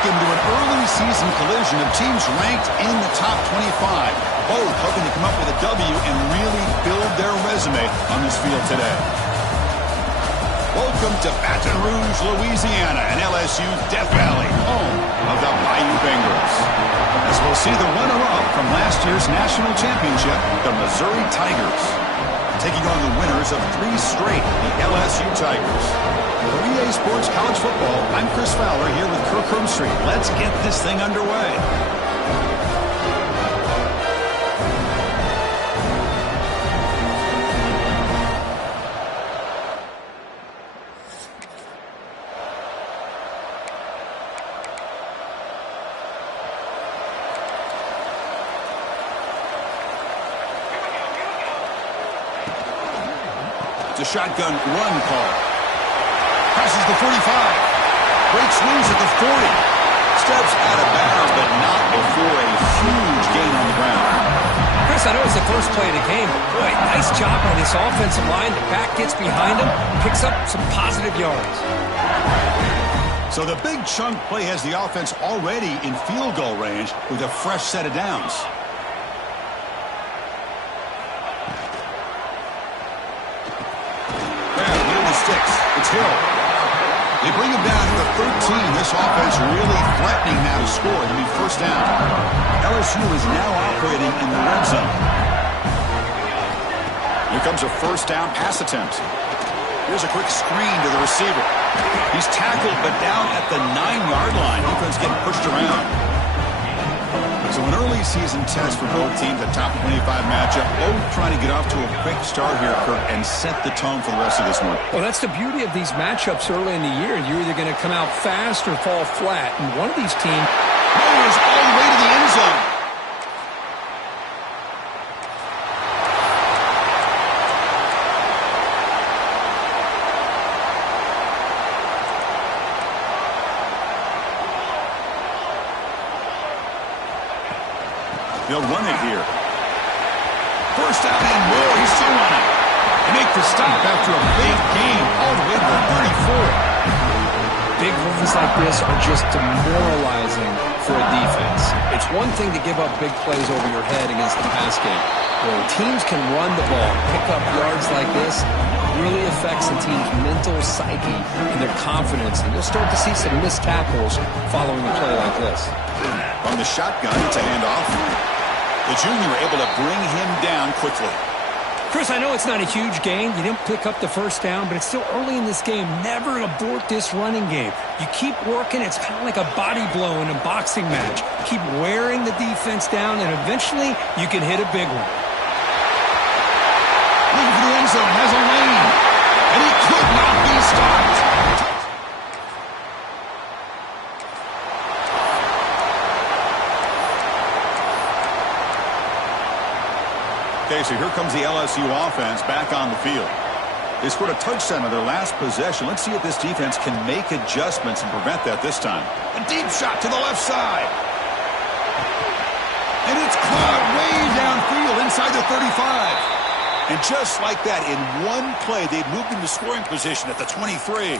into an early season collision of teams ranked in the top 25, both hoping to come up with a W and really build their resume on this field today. Welcome to Baton Rouge, Louisiana, and LSU's Death Valley, home of the Bayou Bengals. As we'll see the runner-up from last year's national championship, the Missouri Tigers, taking on the winners of 3 straight, the LSU Tigers. For EA Sports College Football, I'm Chris Fowler here with Kirk Hermstreet. Let's get this thing underway. It's a shotgun run call. Passes the 45. Breaks loose at the 40. Steps out of bounds, but not before a huge gain on the ground. Chris, I know it's the first play of the game, but boy, nice job on this offensive line. The back gets behind him, picks up some positive yards. So the big chunk play has the offense already in field goal range with a fresh set of downs. Sticks. It's Hill. They bring him down to the 13. This offense really threatening now to score to be first down. LSU is now operating in the red zone. Here comes a first down pass attempt. Here's a quick screen to the receiver. He's tackled but down at the 9-yard line. Defense getting pushed around. So an early season test for both teams, a top 25 matchup, both trying to get off to a quick start here, Kirk, and set the tone for the rest of this one. Well, that's the beauty of these matchups early in the year. You're either going to come out fast or fall flat. And one of these teams goes all the way to the end zone. They'll run it here. First down and more. He's still running. They make the stop after a big gain all the way to the 34. Big runs like this are just demoralizing for a defense. It's one thing to give up big plays over your head against the pass game. When teams can run the ball, pick up yards like this, it really affects the team's mental psyche and their confidence. And you'll start to see some missed tackles following a play like this. From the shotgun, it's a handoff. The junior able to bring him down quickly. Chris, I know it's not a huge gain. You didn't pick up the first down, but it's still early in this game. Never abort this running game. You keep working. It's kind of like a body blow in a boxing match. Keep wearing the defense down, and eventually you can hit a big one. Looking for the end zone. Has a lane. And he could not be stopped. Okay, so here comes the LSU offense back on the field. They scored a touchdown on their last possession. Let's see if this defense can make adjustments and prevent that this time. A deep shot to the left side. And it's caught way downfield inside the 35. And just like that, in one play, they've moved into scoring position at the 23.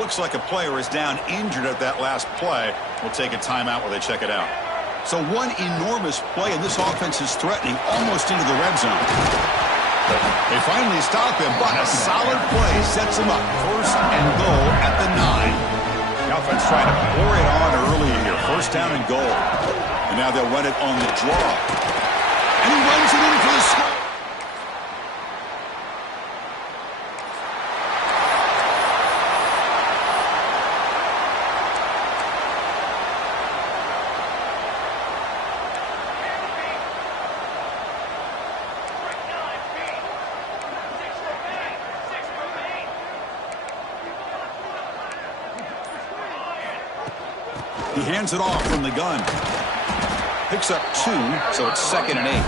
Looks like a player is down injured at that last play. We'll take a timeout while they check it out. So one enormous play, and this offense is threatening almost into the red zone. They finally stop him, but a solid play sets him up. First and goal at the 9. The offense trying to pour it on early here. First down and goal. And now they'll run it on the draw. And he runs it in for the score. He hands it off from the gun. Picks up 2, so it's 2nd and 8.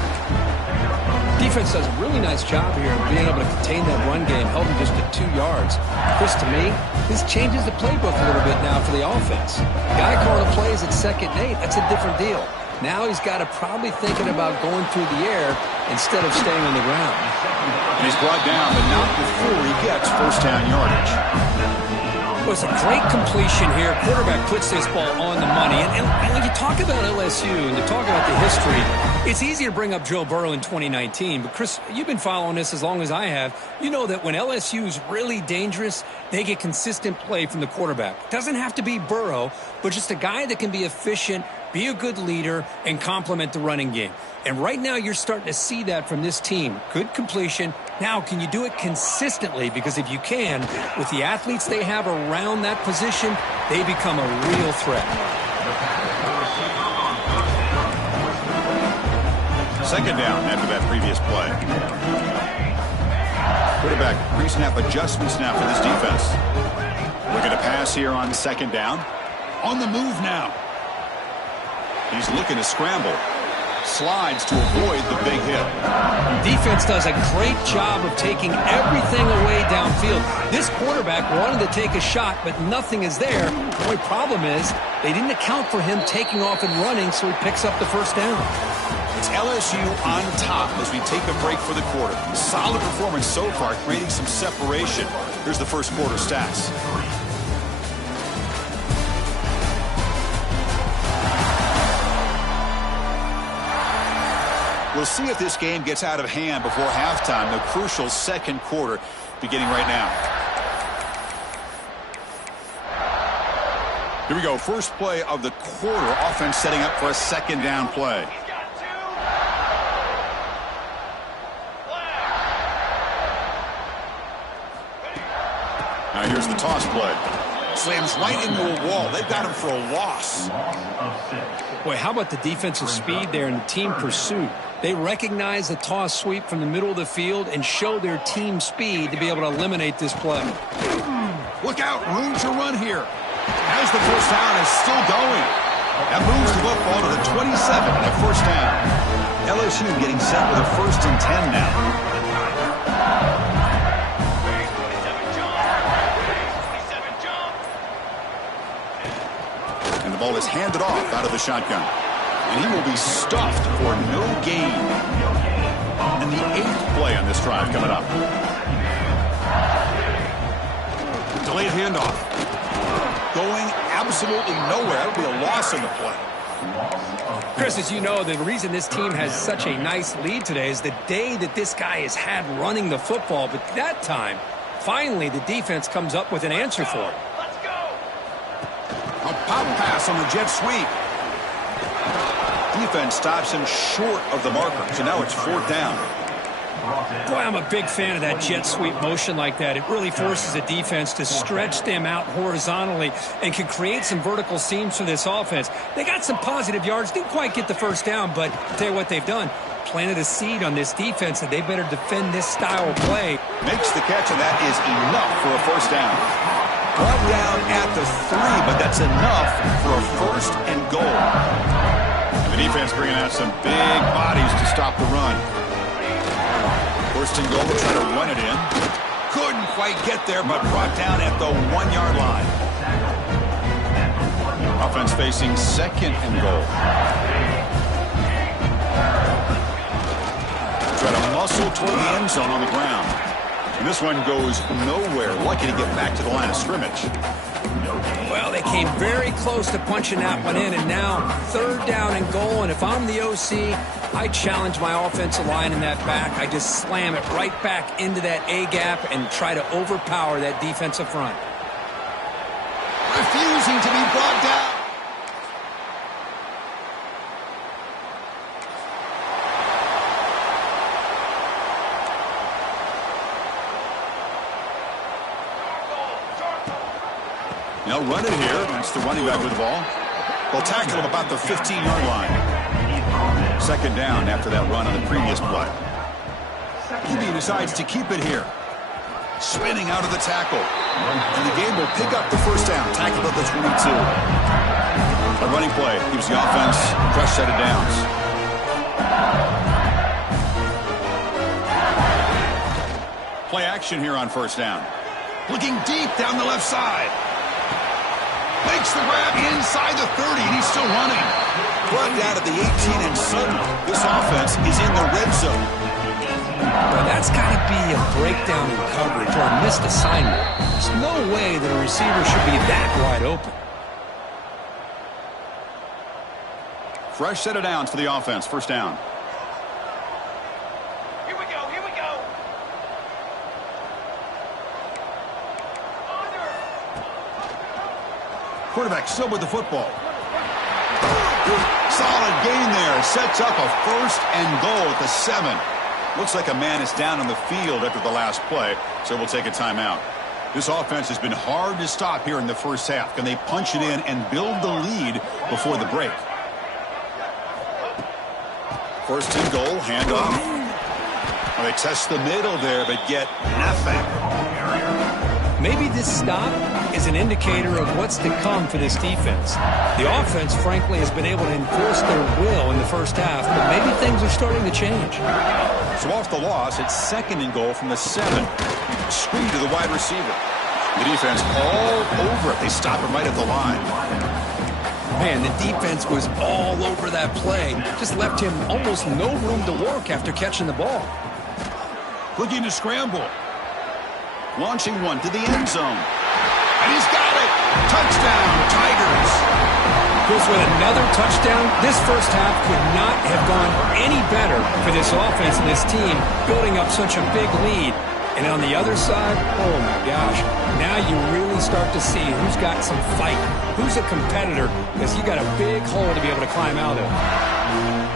Defense does a really nice job here of being able to contain that run game, held him just at 2 yards. Chris, to me, this changes the playbook a little bit now for the offense. The guy calling plays at 2nd and 8, that's a different deal. Now he's got to probably thinking about going through the air instead of staying on the ground. And he's brought down, but not before he gets first down yardage. Well, it's a great completion here. Quarterback puts this ball on the money. And when you talk about LSU and you talk about the history, it's easy to bring up Joe Burrow in 2019. But, Chris, you've been following this as long as I have. You know that when LSU is really dangerous, they get consistent play from the quarterback. It doesn't have to be Burrow, but just a guy that can be efficient, be a good leader, and complement the running game. And right now you're starting to see that from this team. Good completion. Now, can you do it consistently? Because if you can, with the athletes they have around that position, they become a real threat. Second down after that previous play. Quarterback pre-snap adjustments now for this defense. Looking to pass here on second down. On the move now. He's looking to scramble. Slides to avoid the big hit. Defense does a great job of taking everything away downfield. This quarterback wanted to take a shot, but nothing is there. The only problem is they didn't account for him taking off and running, so he picks up the first down. It's LSU on top as we take a break for the quarter. Solid performance so far, creating some separation. Here's the first quarter stats. We'll see if this game gets out of hand before halftime, the crucial second quarter beginning right now. Here we go, first play of the quarter. Offense setting up for a second down play. Now here's the toss play. Slams right into a wall. They've got him for a loss. Boy, how about the defensive speed there and the team pursuit? They recognize the toss sweep from the middle of the field and show their team speed to be able to eliminate this play. Look out, room to run here. As the first down is still going. That moves the football to the 27 at first down. LSU getting set with a 1st and 10 now. And the ball is handed off out of the shotgun. And he will be stuffed for no gain. And the 8th play on this drive coming up. Delayed handoff. Going absolutely nowhere. That would be a loss in the play. Chris, as you know, the reason this team has such a nice lead today is the day that this guy has had running the football. But that time, finally, the defense comes up with an answer for it. A pop pass on the jet sweep. Defense stops him short of the marker, so now it's 4th down. Boy, I'm a big fan of that jet sweep motion like that. It really forces the defense to stretch them out horizontally and can create some vertical seams for this offense. They got some positive yards, didn't quite get the first down, but I'll tell you what they've done. Planted a seed on this defense, and they better defend this style of play. Makes the catch, and that is enough for a first down. Brought down at the 3, but that's enough for a 1st and goal. And the defense bringing out some big bodies to stop the run. 1st and goal to try to run it in. Couldn't quite get there, but brought down at the 1-yard line. Offense facing 2nd and goal. Try to muscle toward the end zone on the ground. And this one goes nowhere. Lucky to get back to the line of scrimmage. Well, they came very close to punching that one in, and now 3rd down and goal. And if I'm the OC, I challenge my offensive line in that back. I just slam it right back into that A-gap and try to overpower that defensive front. Refusing to be brought down. Now run it here. That's the running back with the ball. They'll tackle him about the 15-yard line. 2nd down after that run on the previous play. QB decides to keep it here. Spinning out of the tackle. And the game will pick up the first down. Tackled at the 22. A running play gives the offense a fresh set of downs. Play action here on 1st down. Looking deep down the left side. Makes the grab inside the 30, and he's still running. Brought down at the 18, and suddenly this offense is in the red zone. Well, that's got to be a breakdown in coverage or a missed assignment. There's no way play that a receiver should be that wide open. Fresh set of downs for the offense. First down. Here we go, here we go. Quarterback still with the football. Solid gain there. Sets up a first and goal at the 7. Looks like a man is down on the field after the last play, so we'll take a timeout. This offense has been hard to stop here in the first half. Can they punch it in and build the lead before the break? First and goal, handoff. Well, they test the middle there, but get nothing. Maybe this stop is an indicator of what's to come for this defense. The offense, frankly, has been able to enforce their will in the first half, but maybe things are starting to change. So off the loss, it's second and goal from the 7. Screen to the wide receiver. The defense all over it. They stop him right at the line. Man, the defense was all over that play. Just left him almost no room to work after catching the ball. Looking to scramble. Launching one to the end zone. And he's got it. Touchdown, Tigers. Goes with another touchdown. This first half could not have gone any better for this offense and this team, building up such a big lead. And on the other side, oh my gosh, now you really start to see who's got some fight, who's a competitor, because you got a big hole to be able to climb out of.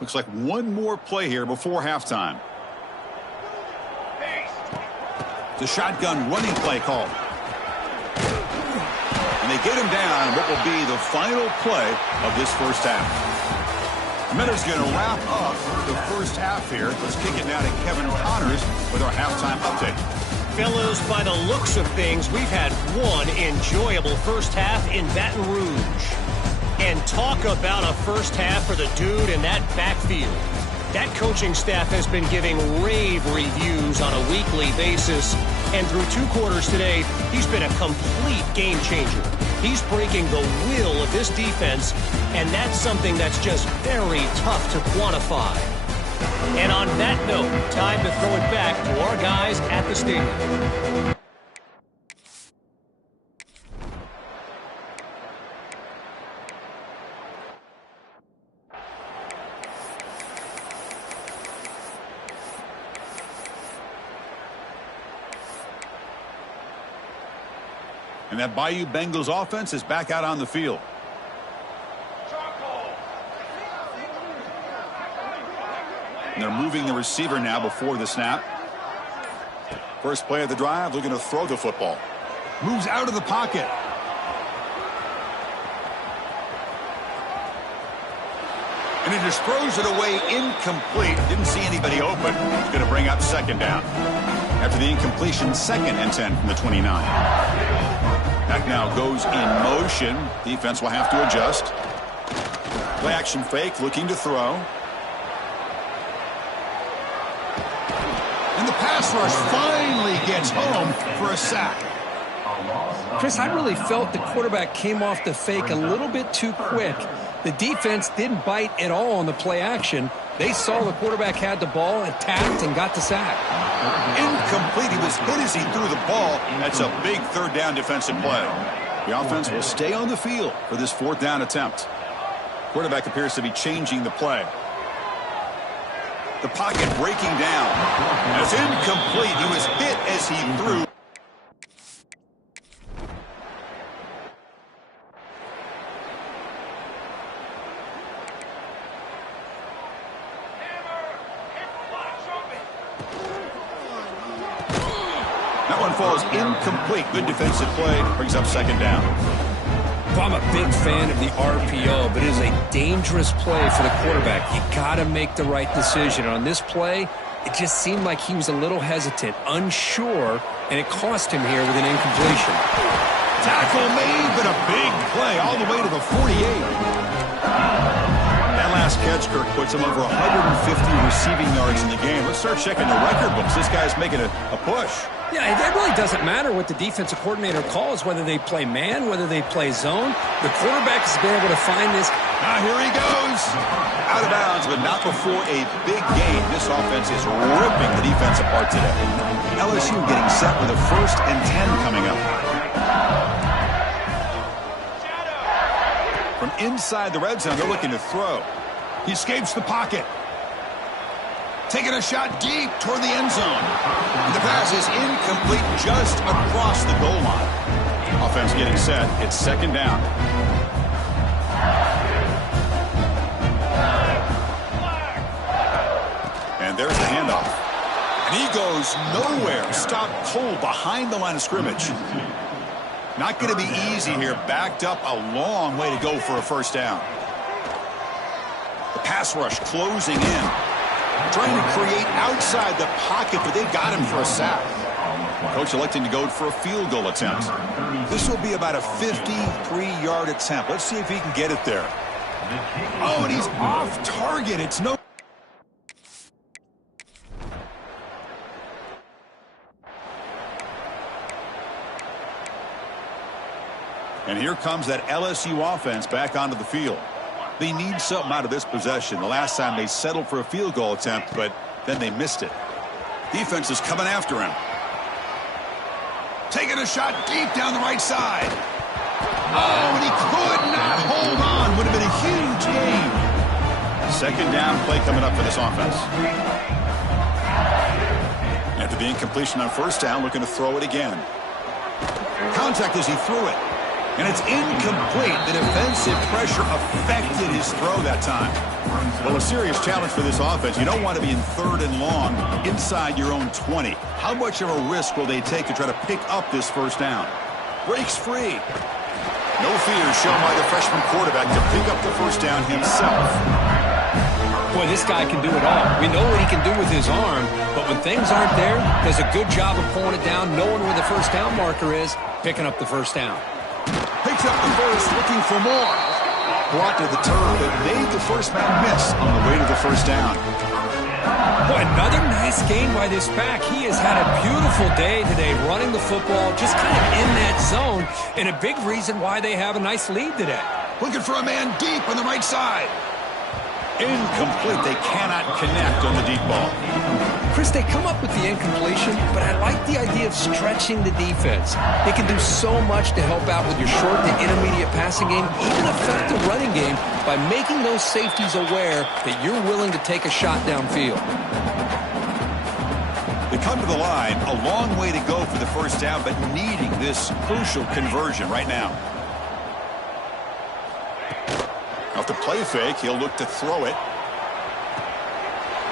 Looks like one more play here before halftime. The shotgun running play call. And they get him down in what will be the final play of this first half. Miller's going to wrap up the first half here. Let's kick it now to Kevin Connors with our halftime update. Fellows, by the looks of things, we've had one enjoyable first half in Baton Rouge. And talk about a first half for the dude in that backfield. That coaching staff has been giving rave reviews lose on a weekly basis. And through 2 quarters today, he's been a complete game changer. He's breaking the will of this defense, and that's something that's just very tough to quantify. And on that note, time to throw it back to our guys at the stadium. And that Bayou Bengals offense is back out on the field. And they're moving the receiver now before the snap. First play of the drive, looking to throw the football. Moves out of the pocket. And he just throws it away incomplete. Didn't see anybody open. He's going to bring up second down. After the incompletion, 2nd and 10 from the 29. Back now goes in motion. Defense will have to adjust. Play action fake, looking to throw. And the pass rush finally gets home for a sack. Chris, I really felt the quarterback came off the fake a little bit too quick. The defense didn't bite at all on the play action. They saw the quarterback had the ball, attacked, and got the sack. Incomplete. He was hit as he threw the ball. That's a big 3rd down defensive play. The offense will stay on the field for this 4th down attempt. Quarterback appears to be changing the play. The pocket breaking down. It's incomplete. He was hit as he threw. That one falls incomplete. Good defensive play. Brings up 2nd down. Well, I'm a big fan of the RPO, but it is a dangerous play for the quarterback. You got to make the right decision. On this play, it just seemed like he was a little hesitant, unsure, and it cost him here with an incompletion. Tackle made, but a big play all the way to the 48. That last catch, Kirk, puts him over 150 receiving yards in the game. Let's start checking the record books. This guy's making a push. Yeah, it really doesn't matter what the defensive coordinator calls, whether they play man, whether they play zone. The quarterback has been able to find this. Now here he goes. Out of bounds, but not before a big game. This offense is ripping the defense apart today. LSU getting set with a 1st and 10 coming up. From inside the red zone, they're looking to throw. He escapes the pocket. Taking a shot deep toward the end zone. The pass is incomplete just across the goal line. Offense getting set. It's 2nd down. And there's the handoff. And he goes nowhere. Stopped cold behind the line of scrimmage. Not going to be easy here. Backed up a long way to go for a 1st down. The pass rush closing in. Trying to create outside the pocket, but they've got him for a sack. Coach electing to go for a field goal attempt. This will be about a 53-yard attempt. Let's see if he can get it there. Oh, and he's off target. It's no... And here comes that LSU offense back onto the field. They need something out of this possession. The last time they settled for a field goal attempt, but then they missed it. Defense is coming after him. Taking a shot deep down the right side. Oh, and he could not hold on. Would have been a huge gain. 2nd down play coming up for this offense. After the incompletion on 1st down, looking to throw it again. Contact as he threw it. And it's incomplete. The defensive pressure affected his throw that time. Well, a serious challenge for this offense. You don't want to be in 3rd and long inside your own 20. How much of a risk will they take to try to pick up this 1st down? Breaks free. No fear shown by the freshman quarterback to pick up the 1st down himself. Boy, this guy can do it all. We know what he can do with his arm, but when things aren't there, does a good job of pulling it down, knowing where the 1st down marker is, picking up the 1st down. Picks up the 1st, looking for more. Brought to the turf, but made the 1st man miss on the way to the 1st down. Boy, another nice game by this back. He has had a beautiful day today running the football, just kind of in that zone, and a big reason why they have a nice lead today. Looking for a man deep on the right side. Incomplete. They cannot connect on the deep ball. Chris, they come up with the incompletion, but I like the idea of stretching the defense. They can do so much to help out with your short to intermediate passing game, even affect the running game by making those safeties aware that you're willing to take a shot downfield. They come to the line, a long way to go for the first down, but needing this crucial conversion right now. Off the play fake, he'll look to throw it.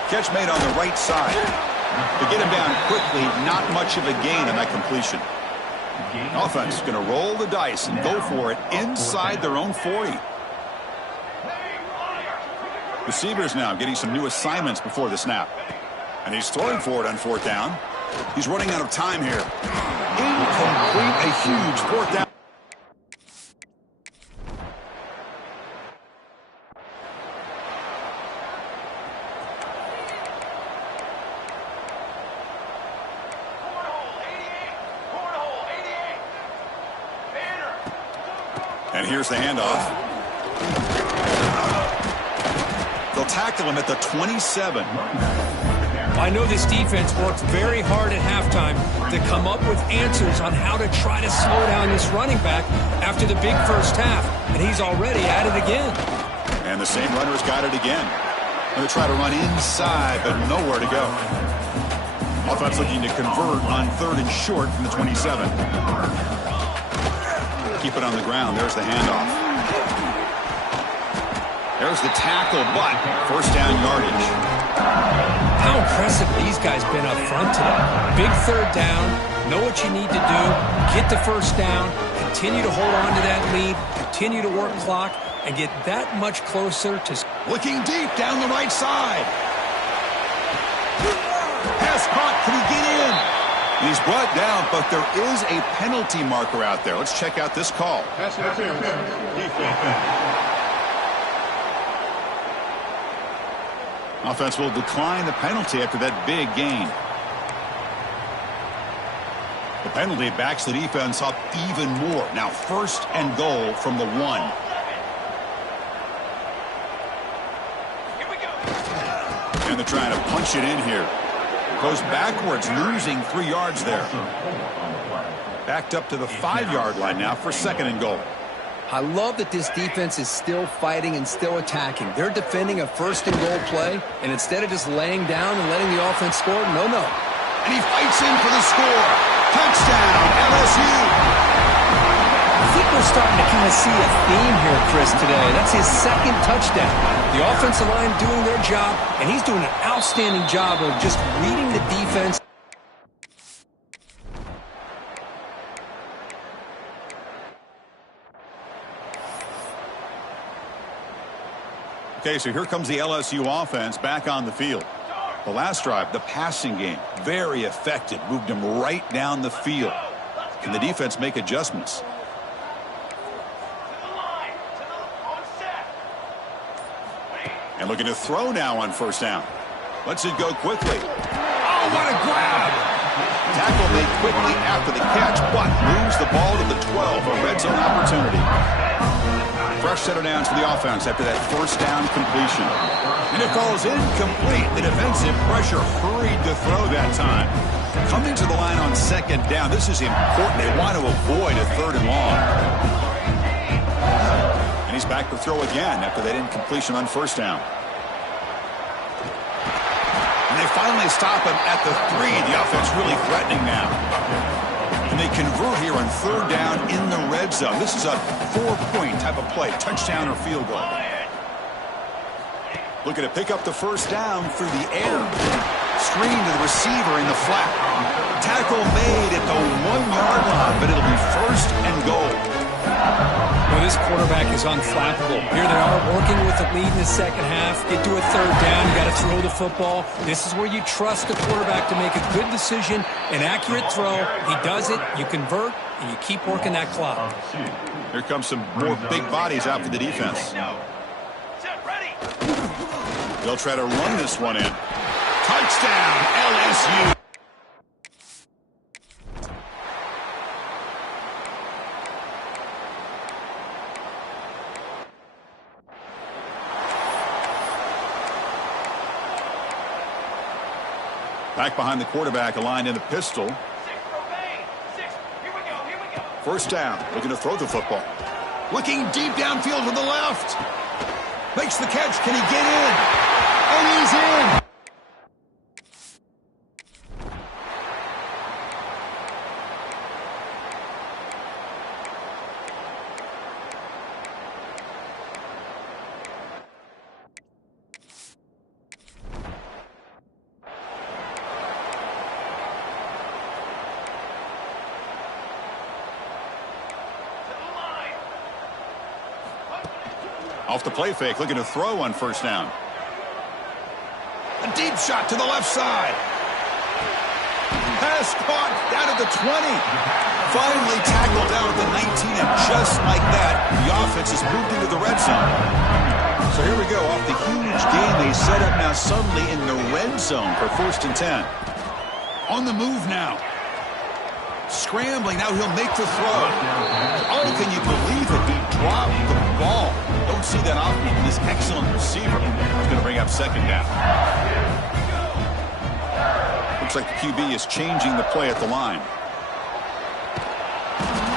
Catch made on the right side. To get him down quickly, not much of a gain on that completion. Offense going to roll the dice and go for it inside their own 40. Receivers now getting some new assignments before the snap. And he's throwing for it on fourth down. He's running out of time here. Incomplete, a huge fourth down. And here's the handoff. They'll tackle him at the 27. I know this defense worked very hard at halftime to come up with answers on how to try to slow down this running back after the big first half, and he's already at it again. And the same runner's got it again. Going to try to run inside, but nowhere to go. Offense looking to convert on third and short from the 27. Keep it on the ground. There's the handoff. There's the tackle, but first down yardage. How impressive these guys been up front today. Big third down, know what you need to do, get the first down, continue to hold on to that lead, continue to work clock, and get that much closer to... Looking deep down the right side. Pass caught. Can he get in? And he's brought down, but there is a penalty marker out there. Let's check out this call. Pass interference. Defense. Offense will decline the penalty after that big gain. The penalty backs the defense up even more. Now first and goal from the 1. Here we go. And they're trying to punch it in here. Goes backwards, losing 3 yards there. Backed up to the 5-yard line now for second and goal. I love that this defense is still fighting and still attacking. They're defending a first and goal play, and instead of just laying down and letting the offense score, no. And he fights in for the score. Touchdown, LSU. I think we're starting to kind of see a theme here, Chris, today. That's his second touchdown. The offensive line doing their job, and he's doing an outstanding job of just reading the defense. Okay, so here comes the LSU offense back on the field. The last drive, the passing game, very effective. Moved them right down the field. Can the defense make adjustments? And looking to throw now on first down. Lets it go quickly. Oh, what a grab! Tackle made quickly after the catch, but moves the ball to the 12, a red zone opportunity. Fresh set of downs for the offense after that first down completion. And it falls incomplete. The defensive pressure hurried to throw that time. Coming to the line on second down. This is important. They want to avoid a third and long. And he's back to throw again after that incompletion on first down. And they finally stop him at the 3. The offense really threatening now. And they convert here on third down in the red zone. This is a 4-point type of play, touchdown or field goal. Looking to pick up the first down through the air. Screen to the receiver in the flat. Tackle made at the 1-yard line, but it'll be first and goal. Well, this quarterback is unflappable. Here they are working with the lead in the second half. Get to a third down. You got to throw the football. This is where you trust the quarterback to make a good decision, an accurate throw. He does it. You convert, and you keep working that clock. Here comes some more big bodies out for the defense. They'll try to run this one in. Touchdown, LSU. Back behind the quarterback, aligned in the pistol. First down, looking to throw the football. Looking deep downfield to the left. Makes the catch. Can he get in? And he's in. Off the play fake, looking to throw on first down. A deep shot to the left side. Pass caught down at the 20. Finally tackled down at the 19, and just like that, the offense has moved into the red zone. So here we go, off the huge game they set up now suddenly in the red zone for 1st and 10. On the move now. Scrambling, now he'll make the throw. Oh, can you believe it? He dropped the ball. Don't see that often from this excellent receiver. He's going to bring up second down. Looks like the QB is changing the play at the line.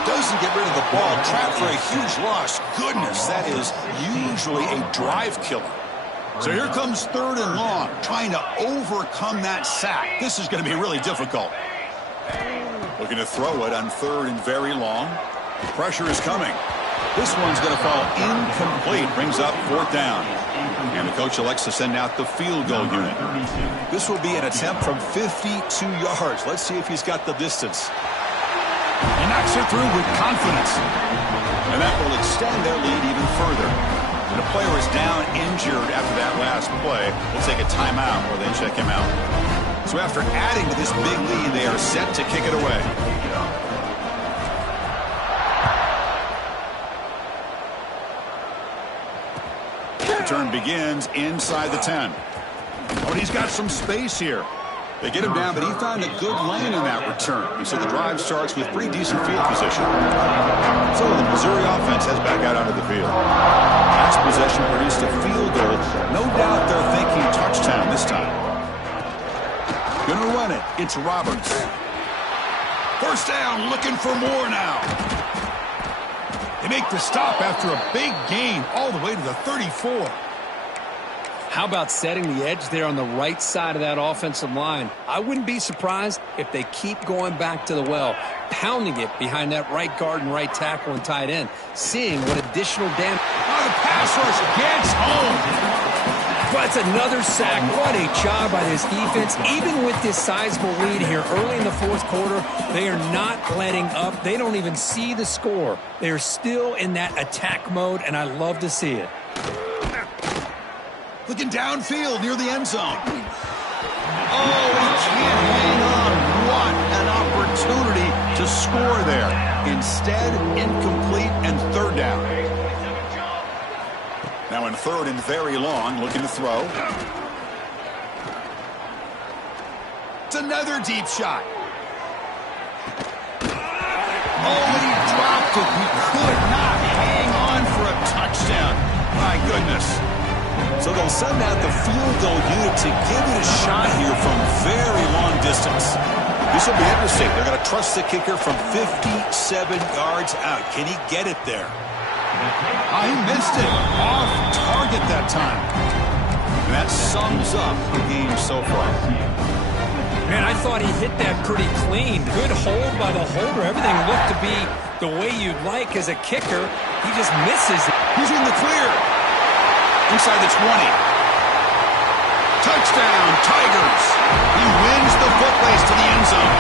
Doesn't get rid of the ball. Trapped for a huge loss. Goodness, that is usually a drive killer. So here comes 3rd and long, trying to overcome that sack. This is going to be really difficult. Looking to throw it on 3rd and very long. Pressure is coming. This one's going to fall incomplete. Brings up 4th down. And the coach elects to send out the field goal unit. This will be an attempt from 52 yards. Let's see if he's got the distance. He knocks it through with confidence. And that will extend their lead even further. And the player is down injured after that last play. We'll take a timeout or they check him out. So after adding to this big lead, they are set to kick it away. Return begins inside the 10. Oh, and he's got some space here. They get him down, but he found a good lane in that return. So the drive starts with pretty decent field position. So the Missouri offense heads back out onto the field. Last possession produced a field goal. No doubt they're thinking touchdown this time. Gonna run it. It's Roberts. First down, looking for more now. They make the stop after a big gain all the way to the 34. How about setting the edge there on the right side of that offensive line? I wouldn't be surprised if they keep going back to the well, pounding it behind that right guard and right tackle and tight end, seeing what additional damage. Oh, the pass rush gets home. But it's another sack. What a job by this defense. Even with this sizable lead here early in the 4th quarter, they are not letting up. They don't even see the score. They are still in that attack mode, and I love to see it. Looking downfield near the end zone. Oh, he can't hang on. What an opportunity to score there. Instead, incomplete and 3rd down. Now in 3rd and very long, looking to throw. It's another deep shot. Oh, and he dropped it. He could not hang on for a touchdown. My goodness. So they'll send out the field goal unit to give it a shot here from very long distance. This will be interesting. They're going to trust the kicker from 57 yards out. Can he get it there? He missed it. Off target that time. And that sums up the game so far. Man, I thought he hit that pretty clean. Good hold by the holder. Everything looked to be the way you'd like as a kicker. He just misses it. He's in the clear. Inside the 20. Touchdown, Tigers. He wins the foot race to the end zone.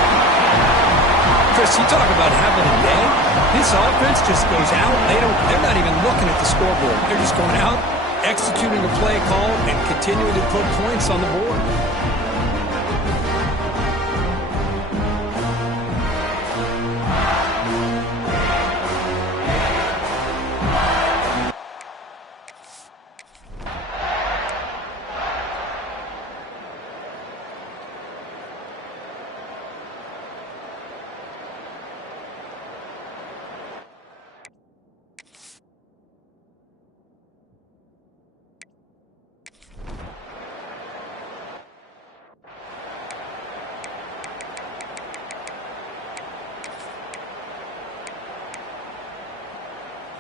Chris, you talk about having a day. This offense just goes out. They're not even looking at the scoreboard. They're just going out, executing the play call, and continuing to put points on the board.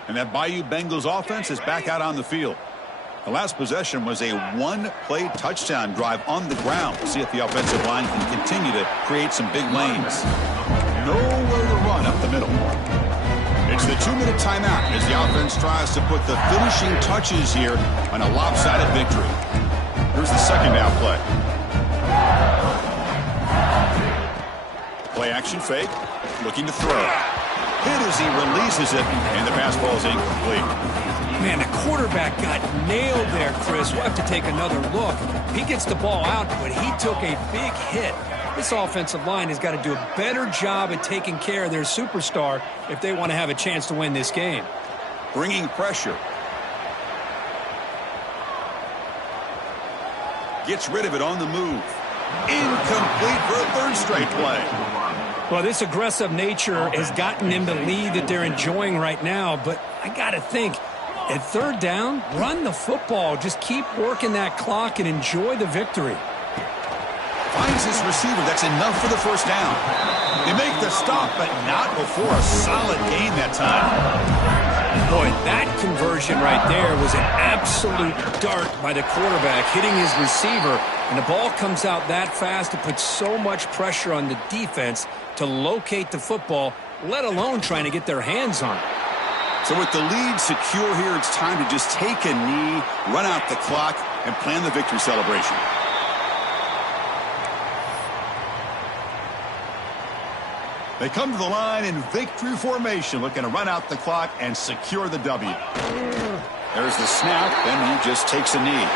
And that Bayou Bengals offense is back out on the field. The last possession was a one-play touchdown drive on the ground. We'll see if the offensive line can continue to create some big lanes. Nowhere to run up the middle. It's the 2-minute timeout as the offense tries to put the finishing touches here on a lopsided victory. Here's the second down play. Play action fake. Looking to throw. Hit as he releases it, and the pass ball is incomplete. Man, the quarterback got nailed there, Chris. We'll have to take another look. He gets the ball out, but he took a big hit. This offensive line has got to do a better job at taking care of their superstar if they want to have a chance to win this game. Bringing pressure. Gets rid of it on the move. Incomplete for a third straight play. Well, this aggressive nature has gotten them the lead that they're enjoying right now, but I got to think, at third down, run the football. Just keep working that clock and enjoy the victory. Finds his receiver. That's enough for the first down. They make the stop, but not before a solid gain that time. Boy, that conversion right there was an absolute dart by the quarterback, hitting his receiver, and the ball comes out that fast. It puts so much pressure on the defense to locate the football, let alone trying to get their hands on it. So with the lead secure here, it's time to just take a knee, run out the clock, and plan the victory celebration. They come to the line in victory formation, looking to run out the clock and secure the W. There's the snap, and he just takes a knee.